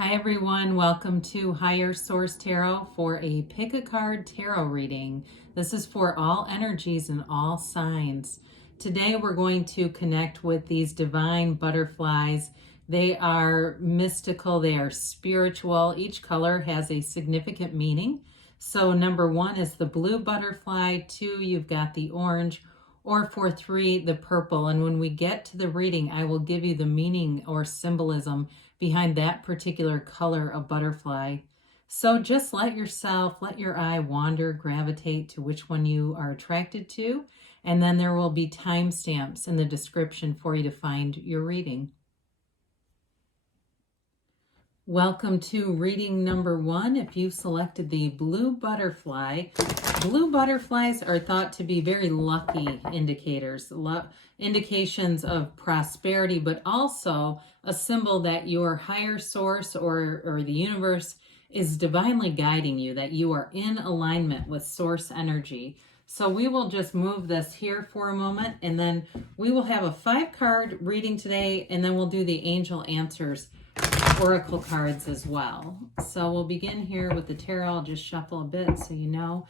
Hi everyone, welcome to Higher Source Tarot for a pick a card tarot reading. This is for all energies and all signs. Today we're going to connect with these divine butterflies. They are mystical, they are spiritual. Each color has a significant meaning. So number 1 is the blue butterfly, 2 you've got the orange, or for 3 the purple. And when we get to the reading, I will give you the meaning or symbolism behind that particular color of butterfly. So just let your eye wander, gravitate to which one you are attracted to, and then there will be timestamps in the description for you to find your reading. Welcome to reading number 1. If you selected the blue butterfly, blue butterflies are thought to be very lucky indicators, indications of prosperity, but also a symbol that your higher source or the universe is divinely guiding you, that you are in alignment with source energy. So we will just move this here for a moment, and then we will have a 5-card reading today, and then we'll do the angel answers oracle cards as well. So we'll begin here with the tarot. I'll just shuffle a bit so you know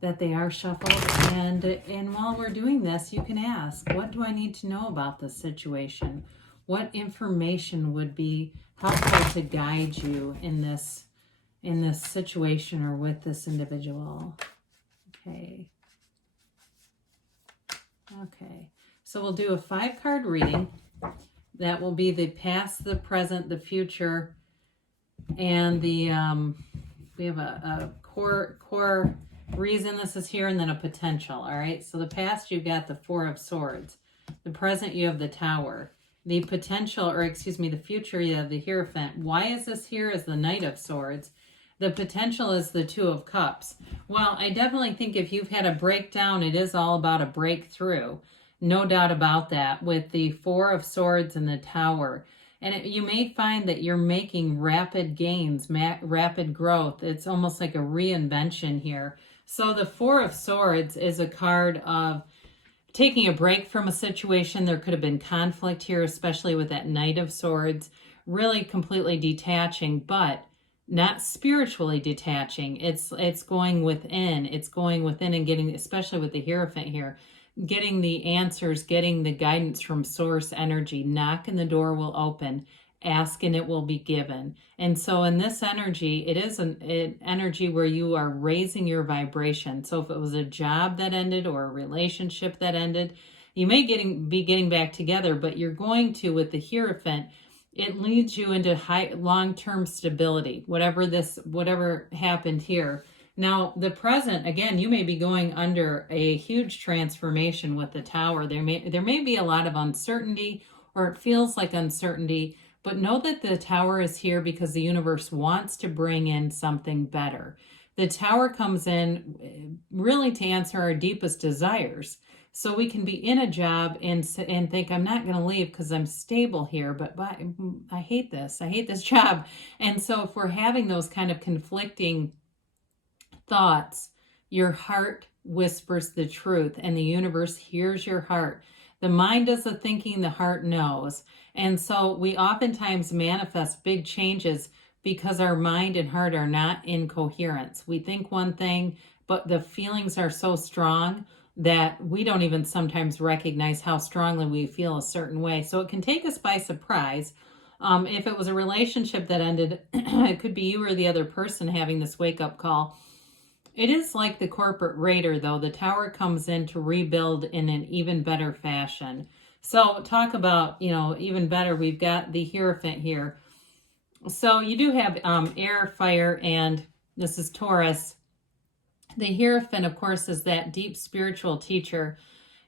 that they are shuffled. And while we're doing this, you can ask, what do I need to know about this situation? What information would be helpful to guide you in this situation or with this individual? Okay. So we'll do a 5-card reading. That will be the past, the present, the future, and the we have a core reason this is here, and then a potential. All right. So the past, you've got the 4 of Swords. The present, you have the Tower. The potential, or excuse me, the future, you have the Hierophant. Why is this here as the Knight of Swords? The potential is the 2 of Cups. Well, I definitely think if you've had a breakdown, it is all about a breakthrough. No doubt about that, with the 4 of Swords and the Tower. And you may find that you're making rapid gains, rapid growth. It's almost like a reinvention here. So the 4 of Swords is a card of taking a break from a situation. There could have been conflict here, especially with that Knight of Swords. Really completely detaching, but not spiritually detaching. It's going within. It's going within and getting, especially with the Hierophant here, getting the answers, getting the guidance from source energy. Knock and the door will open. Ask and it will be given. And so in this energy, it is an energy where you are raising your vibration. So if it was a job that ended or a relationship that ended, you may be getting back together, but you're going to, with the Hierophant, it leads you into long-term stability, whatever happened here. Now, the present, again, you may be going under a huge transformation with the Tower. There may be a lot of uncertainty, or it feels like uncertainty, but know that the Tower is here because the universe wants to bring in something better. The Tower comes in really to answer our deepest desires. So we can be in a job and think, I'm not going to leave because I'm stable here, but I hate this. I hate this job. And so if we're having those kind of conflicting thoughts, your heart whispers the truth, and the universe hears your heart. The mind does the thinking, the heart knows. And so we oftentimes manifest big changes because our mind and heart are not in coherence. We think one thing, but the feelings are so strong that we don't even sometimes recognize how strongly we feel a certain way. So it can take us by surprise. If it was a relationship that ended, it could be you or the other person having this wake-up call. It is like the corporate raider, though. The Tower comes in to rebuild in an even better fashion. So talk about, even better. We've got the Hierophant here. So you do have air, fire, and this is Taurus. The Hierophant, of course, is that deep spiritual teacher,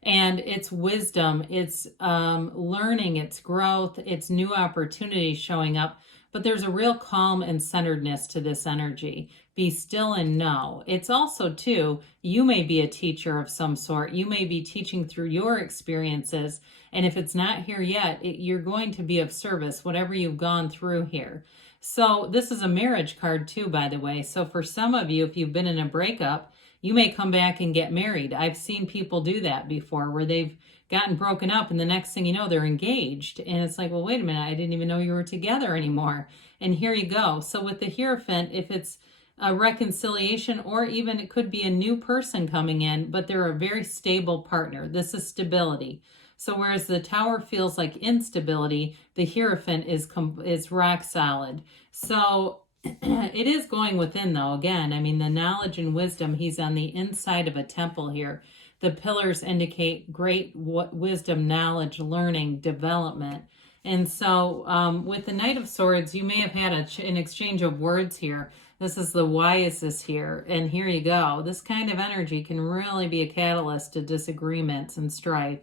and it's wisdom, it's learning, it's growth, it's new opportunities showing up. But there's a real calm and centeredness to this energy. Be still and know. It's also, too, you may be a teacher of some sort. You may be teaching through your experiences. And if it's not here yet, you're going to be of service, whatever you've gone through here. So this is a marriage card, too, by the way. So for some of you, if you've been in a breakup, you may come back and get married. I've seen people do that before, where they've gotten broken up, and the next thing you know, they're engaged. And it's like, well, wait a minute, I didn't even know you were together anymore. And here you go. So with the Hierophant, if it's a reconciliation, or even it could be a new person coming in, but they're a very stable partner. This is stability. So whereas the Tower feels like instability, the Hierophant is rock solid. So it is going within, though. Again, I mean, the knowledge and wisdom, he's on the inside of a temple here. The pillars indicate great wisdom, knowledge, learning, development. And so with the Knight of Swords, you may have had an exchange of words here. This is the why is this here? And here you go. This kind of energy can really be a catalyst to disagreements and strife.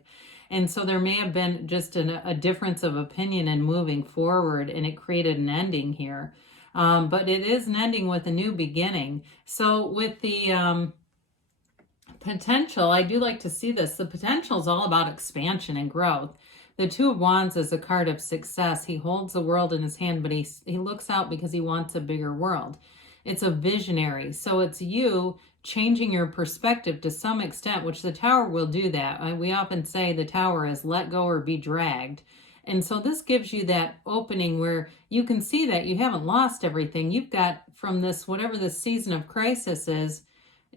And so there may have been just a difference of opinion in moving forward, and it created an ending here. But it is an ending with a new beginning. So with the potential, I do like to see this. The potential is all about expansion and growth. The Two of Wands is a card of success. He holds the world in his hand, but he looks out because he wants a bigger world. It's a visionary. So it's you changing your perspective to some extent, which the Tower will do that. We often say the Tower is let go or be dragged. And so this gives you that opening where you can see that you haven't lost everything. You've got from this, whatever this season of crisis is,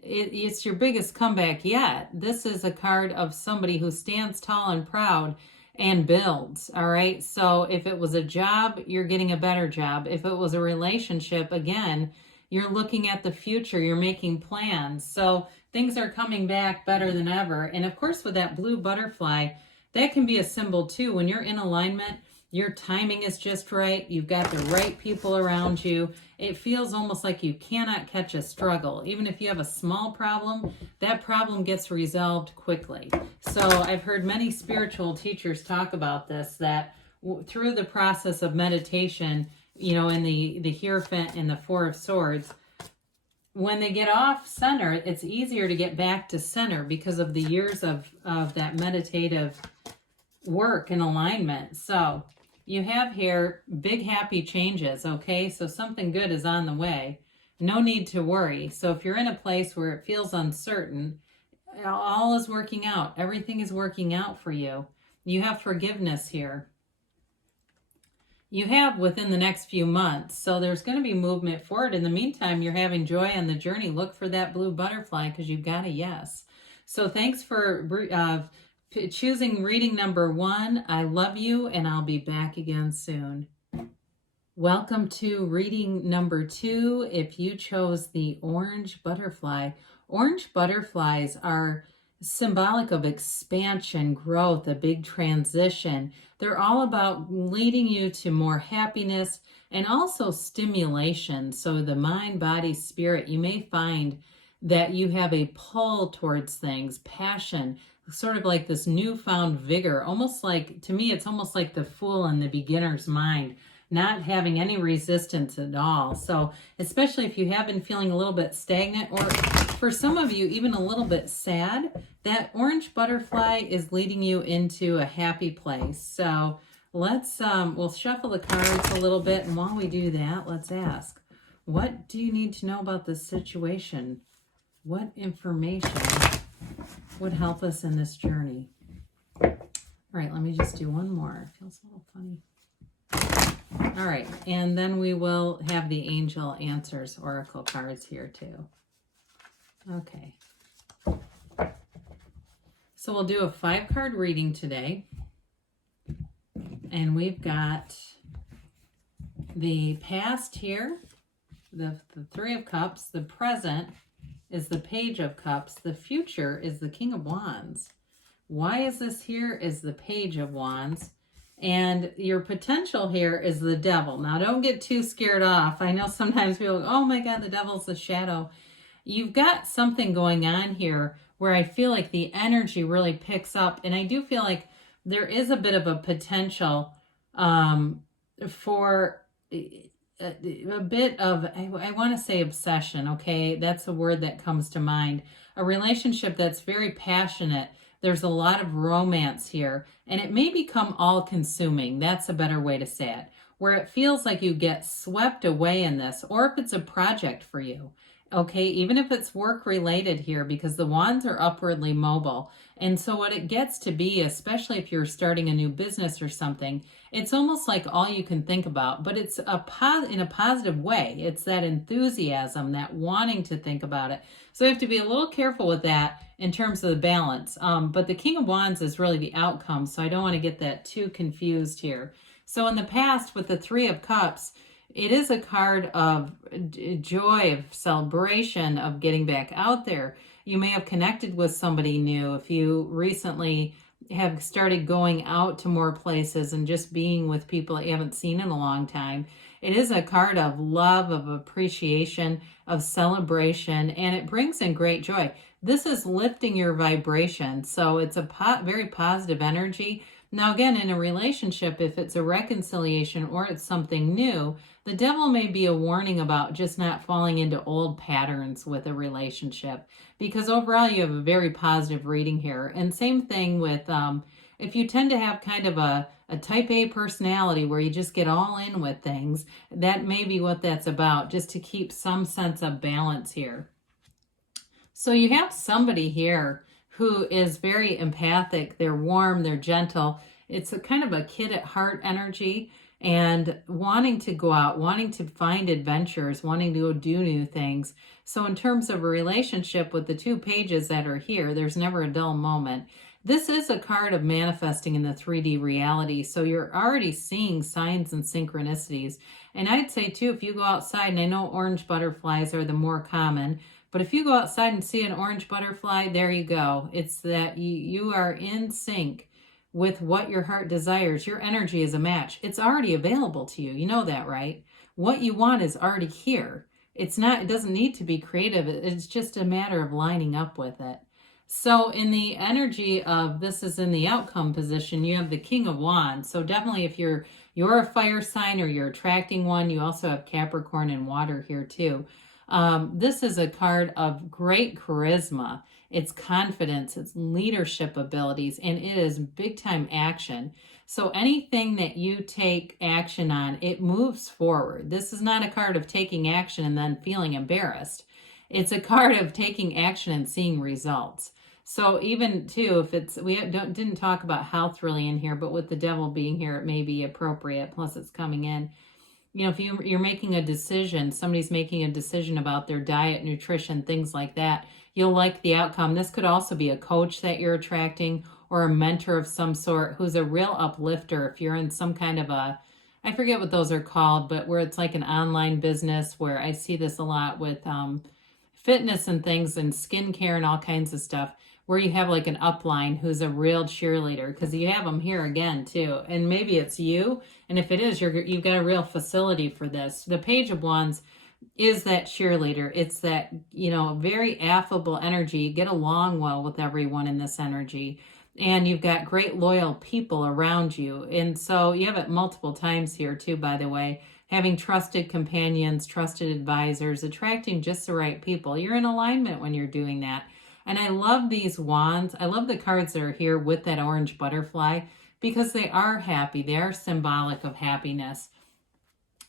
it's your biggest comeback yet. This is a card of somebody who stands tall and proud and builds. All right. So if it was a job, you're getting a better job. If it was a relationship, again, you're looking at the future, you're making plans. So things are coming back better than ever. And of course, with that blue butterfly, that can be a symbol too. When you're in alignment, your timing is just right. You've got the right people around you. It feels almost like you cannot catch a struggle. Even if you have a small problem, that problem gets resolved quickly. So I've heard many spiritual teachers talk about this, that through the process of meditation, you know, in the Hierophant and the Four of Swords, when they get off center, it's easier to get back to center because of the years of that meditative work and alignment. So you have here big happy changes, okay? So something good is on the way. No need to worry. So if you're in a place where it feels uncertain, all is working out. Everything is working out for you. You have forgiveness here. You have within the next few months. So there's going to be movement forward. In the meantime, you're having joy on the journey. Look for that blue butterfly because you've got a yes. So thanks for choosing reading number 1. I love you, and I'll be back again soon. Welcome to reading number 2. If you chose the orange butterfly, orange butterflies are symbolic of expansion, growth, a big transition. They're all about leading you to more happiness and also stimulation. So the mind, body, spirit, you may find that you have a pull towards things, passion, sort of like this newfound vigor, almost like, to me, it's almost like the fool in the beginner's mind, not having any resistance at all. So especially if you have been feeling a little bit stagnant, or for some of you, even a little bit sad, that orange butterfly is leading you into a happy place. So let's, we'll shuffle the cards a little bit. And while we do that, let's ask, what do you need to know about this situation? What information would help us in this journey? All right, let me just do one more. It feels a little funny. All right, and then we will have the Angel Answers Oracle cards here too. Okay. So we'll do a 5-card reading today. And we've got the past here, the 3 of Cups. The present is the Page of Cups. The future is the King of Wands. Why is this here is the Page of Wands. And your potential here is the Devil. Now, don't get too scared off. I know sometimes people go, oh my God, the Devil's the shadow. You've got something going on here where I feel like the energy really picks up. And I do feel like there is a bit of a potential for a bit of, I want to say obsession, okay? That's a word that comes to mind. A relationship that's very passionate. There's a lot of romance here, and it may become all-consuming. That's a better way to say it, where it feels like you get swept away in this, or if it's a project for you, okay, even if it's work related here, because the wands are upwardly mobile. And so what it gets to be, especially if you're starting a new business or something, it's almost like all you can think about, but it's in a positive way. It's that enthusiasm, that wanting to think about it. So you have to be a little careful with that in terms of the balance. But the King of Wands is really the outcome, so I don't want to get that too confused here. So in the past, with the Three of Cups, it is a card of joy, of celebration, of getting back out there. You may have connected with somebody new if you recently have started going out to more places and just being with people that you haven't seen in a long time. It is a card of love, of appreciation, of celebration, and it brings in great joy. This is lifting your vibration, so it's a very positive energy. Now, again, in a relationship, if it's a reconciliation or it's something new, the devil may be a warning about just not falling into old patterns with a relationship, because overall you have a very positive reading here. And same thing with if you tend to have kind of a type A personality where you just get all in with things, that may be what that's about, just to keep some sense of balance here. So you have somebody here who is very empathic. They're warm, they're gentle. It's a kind of a kid at heart energy, and wanting to go out, wanting to find adventures, wanting to go do new things. So in terms of a relationship, with the two pages that are here, there's never a dull moment. This is a card of manifesting in the 3D reality. So you're already seeing signs and synchronicities. And I'd say too, if you go outside, and I know orange butterflies are the more common, but if you go outside and see an orange butterfly, there you go. It's that you are in sync with what your heart desires. Your energy is a match. It's already available to you. You know that, right? What you want is already here. It doesn't need to be creative. It's just a matter of lining up with it. So in the energy of this is in the outcome position, you have the King of Wands. So definitely if you're a fire sign or you're attracting one, you also have Capricorn and water here too. This is a card of great charisma. It's confidence, it's leadership abilities, and it is big time action. So anything that you take action on, it moves forward. This is not a card of taking action and then feeling embarrassed. It's a card of taking action and seeing results. So even too, if didn't talk about health really in here, but with the devil being here, it may be appropriate. Plus it's coming in. You know, if you're making a decision, somebody's making a decision about their diet, nutrition, things like that, you'll like the outcome. This could also be a coach that you're attracting or a mentor of some sort who's a real uplifter. If you're in some kind of I forget what those are called, but where it's like an online business, where I see this a lot with fitness and things and skincare and all kinds of stuff, where you have like an upline who's a real cheerleader, because you have them here again too. And maybe it's you. And if it is, you've got a real facility for this. The Page of Wands is that cheerleader. It's that, very affable energy. You get along well with everyone in this energy. And you've got great loyal people around you. And so you have it multiple times here too, by the way. Having trusted companions, trusted advisors, attracting just the right people. You're in alignment when you're doing that. And I love these wands. I love the cards that are here with that orange butterfly, because they are happy. They are symbolic of happiness.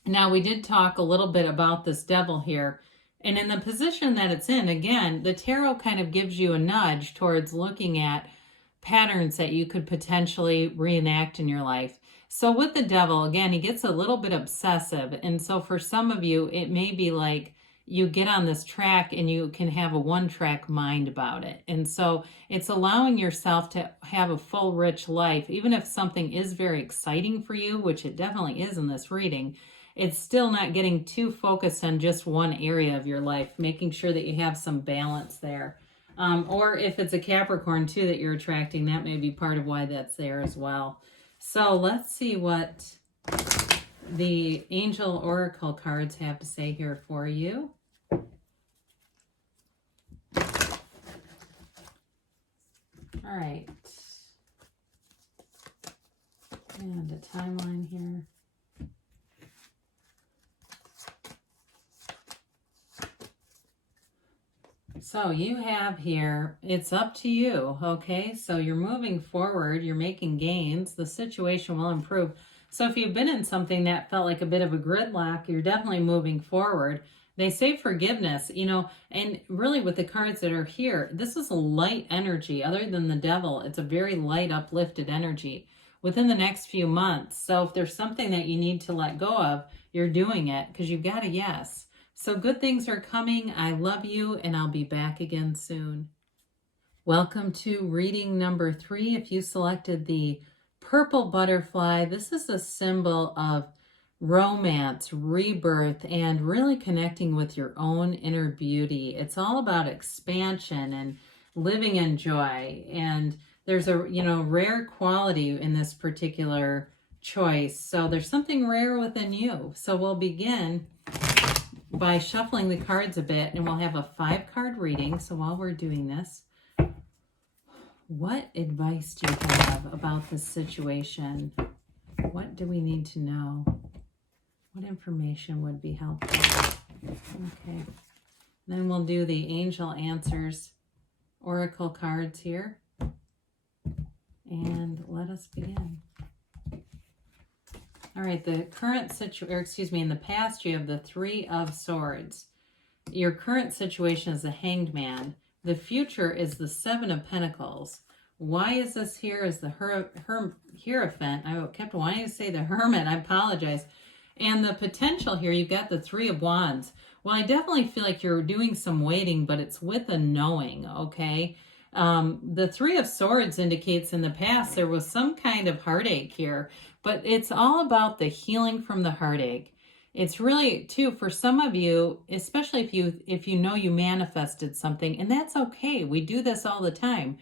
Now, we did talk a little bit about this devil here. And in the position that it's in, again, the tarot kind of gives you a nudge towards looking at patterns that you could potentially reenact in your life. So with the devil, again, he gets a little bit obsessive. And so for some of you, it may be like you get on this track and you can have a one-track mind about it. And so it's allowing yourself to have a full, rich life. Even if something is very exciting for you, which it definitely is in this reading, it's still not getting too focused on just one area of your life, making sure that you have some balance there. Or if it's a Capricorn too that you're attracting, that may be part of why that's there as well. So let's see what the Angel Oracle cards have to say here for you. All right. And a timeline here. So you have here, it's up to you, okay? So you're moving forward, you're making gains, the situation will improve. So if you've been in something that felt like a bit of a gridlock, you're definitely moving forward. They say forgiveness, and really with the cards that are here, this is a light energy. Other than the devil, it's a very light, uplifted energy within the next few months. So if there's something that you need to let go of, you're doing it because you've got a yes. So good things are coming. I love you, and I'll be back again soon. Welcome to reading number 3. If you selected the purple butterfly, this is a symbol of romance, rebirth, and really connecting with your own inner beauty. It's all about expansion and living in joy. And there's a, rare quality in this particular choice. So there's something rare within you. So we'll begin by shuffling the cards a bit, and we'll have a 5-card reading. So while we're doing this, what advice do you have about this situation? What do we need to know? What information would be helpful? Okay. Then we'll do the Angel Answers Oracle cards here. And let us begin. All right, the current situation, in the past you have the 3 of Swords. Your current situation is the Hanged Man. The future is the 7 of Pentacles. Why is this here as the Hierophant? I kept wanting to say the Hermit. I apologize. And the potential here, you've got the 3 of Wands. Well, I definitely feel like you're doing some waiting, but it's with a knowing, okay? The 3 of Swords indicates in the past there was some kind of heartache here, but it's all about the healing from the heartache. It's really, too, for some of you, especially if you know you manifested something, and that's okay. We do this all the time.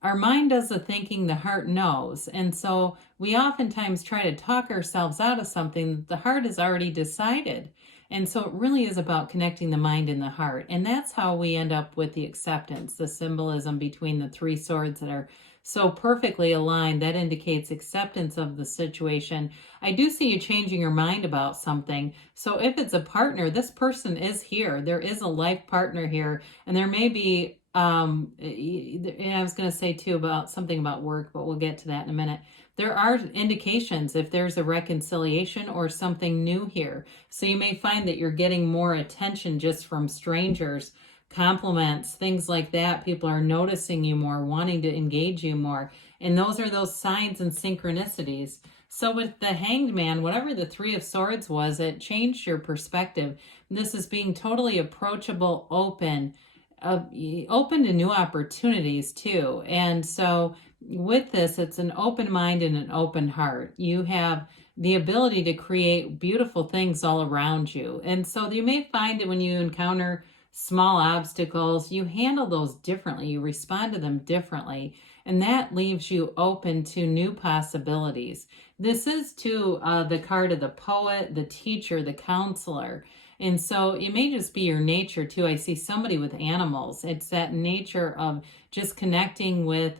Our mind does the thinking, the heart knows. And so we oftentimes try to talk ourselves out of something that the heart has already decided. And so it really is about connecting the mind and the heart. And that's how we end up with the acceptance, the symbolism between the 3 swords that are so perfectly aligned. That indicates acceptance of the situation. I do see you changing your mind about something. So if it's a partner, this person is here. There is a life partner here. And there may be and I was going to say too about something about work, but we'll get to that in a minute. There are indications if there's a reconciliation or something new here. So you may find that you're getting more attention just from strangers, compliments, things like that. People are noticing you more, wanting to engage you more. And those are those signs and synchronicities. So with the Hanged Man, whatever the 3 of Swords was, it changed your perspective. This is being totally approachable, open to new opportunities too. And so with this, it's an open mind and an open heart. You have the ability to create beautiful things all around you. And so you may find that when you encounter small obstacles, you handle those differently. You respond to them differently. And that leaves you open to new possibilities. This is too the card of the poet, the teacher, the counselor. And so it may just be your nature too. I see somebody with animals. It's that nature of just connecting with,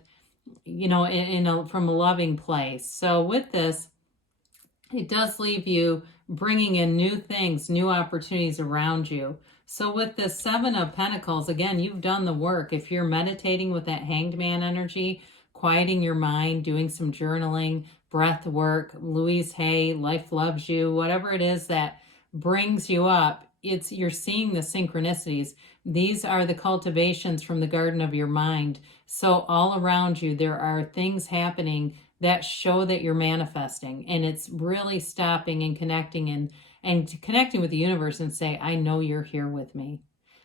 from a loving place. So with this, it does leave you bringing in new things, new opportunities around you. So with the 7 of Pentacles, again, you've done the work. If you're meditating with that Hanged Man energy, quieting your mind, doing some journaling, breath work, Louise Hay, Life Loves You, whatever it is that brings you up, you're seeing the synchronicities. These are the cultivations from the garden of your mind. So all around you, there are things happening that show that you're manifesting, and it's really stopping and connecting and connecting with the universe and say, I know you're here with me.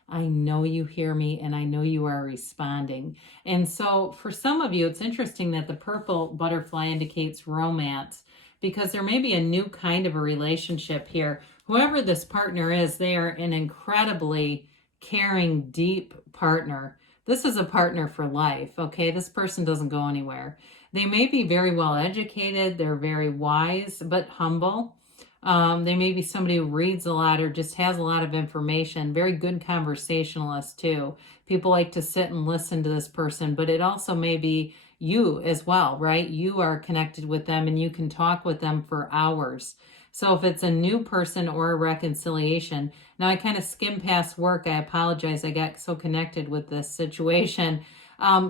I know you hear me, and I know you are responding. And so for some of you, it's interesting that the purple butterfly indicates romance, because there may be a new kind of a relationship here. Whoever this partner is, they are an incredibly caring, deep partner. This is a partner for life, okay? This person doesn't go anywhere. They may be very well educated. They're very wise, but humble. They may be somebody who reads a lot or just has a lot of information. Very good conversationalist too. People like to sit and listen to this person, but it also may be you as well, right? You are connected with them and you can talk with them for hours. So if it's a new person or a reconciliation, now I kind of skimmed past work. I apologize. I got so connected with this situation.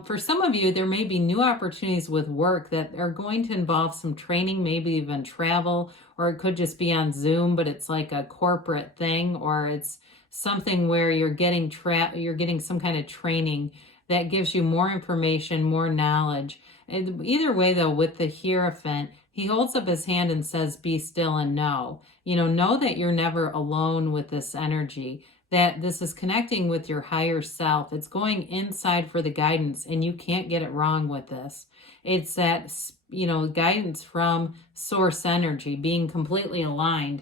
For some of you, there may be new opportunities with work that are going to involve some training, maybe even travel, or it could just be on Zoom, but it's like a corporate thing, or it's something where you're getting some kind of training that gives you more information, more knowledge. And either way, though, with the Hierophant, he holds up his hand and says, be still and know. Know that you're never alone with this energy, that this is connecting with your higher self. It's going inside for the guidance, and you can't get it wrong with this. It's that, guidance from source energy, being completely aligned.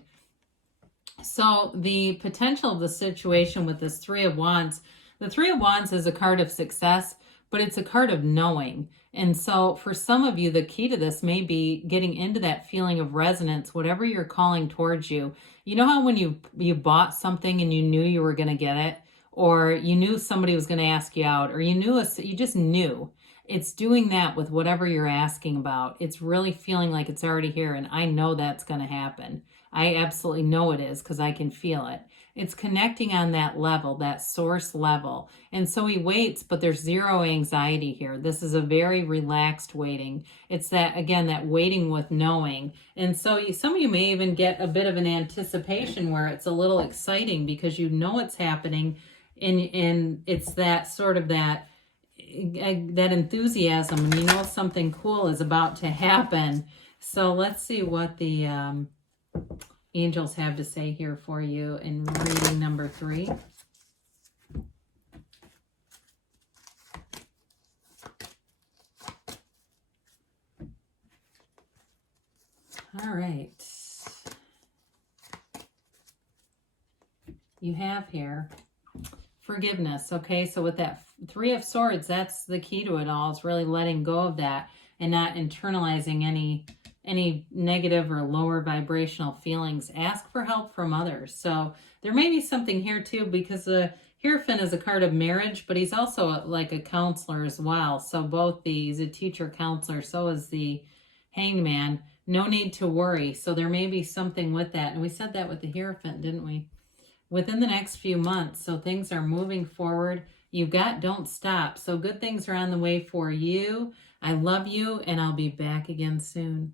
So the potential of the situation with this Three of Wands, the Three of Wands is a card of success, but it's a card of knowing. And so for some of you, the key to this may be getting into that feeling of resonance, whatever you're calling towards you. You know how when you bought something and you knew you were going to get it, or you knew somebody was going to ask you out, or you just knew. It's doing that with whatever you're asking about. It's really feeling like it's already here, and I know that's going to happen. I absolutely know it is because I can feel it. It's connecting on that level, that source level. And so he waits, but there's zero anxiety here. This is a very relaxed waiting. It's that, again, that waiting with knowing. And so some of you may even get a bit of an anticipation where it's a little exciting because you know it's happening, and it's that sort of that enthusiasm, and you know something cool is about to happen. So let's see what the angels have to say here for you in reading number 3. All right. You have here forgiveness. Okay, so with that Three of Swords, that's the key to it all. It's really letting go of that and not internalizing any negative or lower vibrational feelings. Ask for help from others. So there may be something here too, because the Hierophant is a card of marriage, but he's also like a counselor as well. So he's a teacher counselor. So is the Hanged Man. No need to worry. So there may be something with that. And we said that with the Hierophant, didn't we? Within the next few months. So things are moving forward. Don't stop. So good things are on the way for you. I love you, and I'll be back again soon.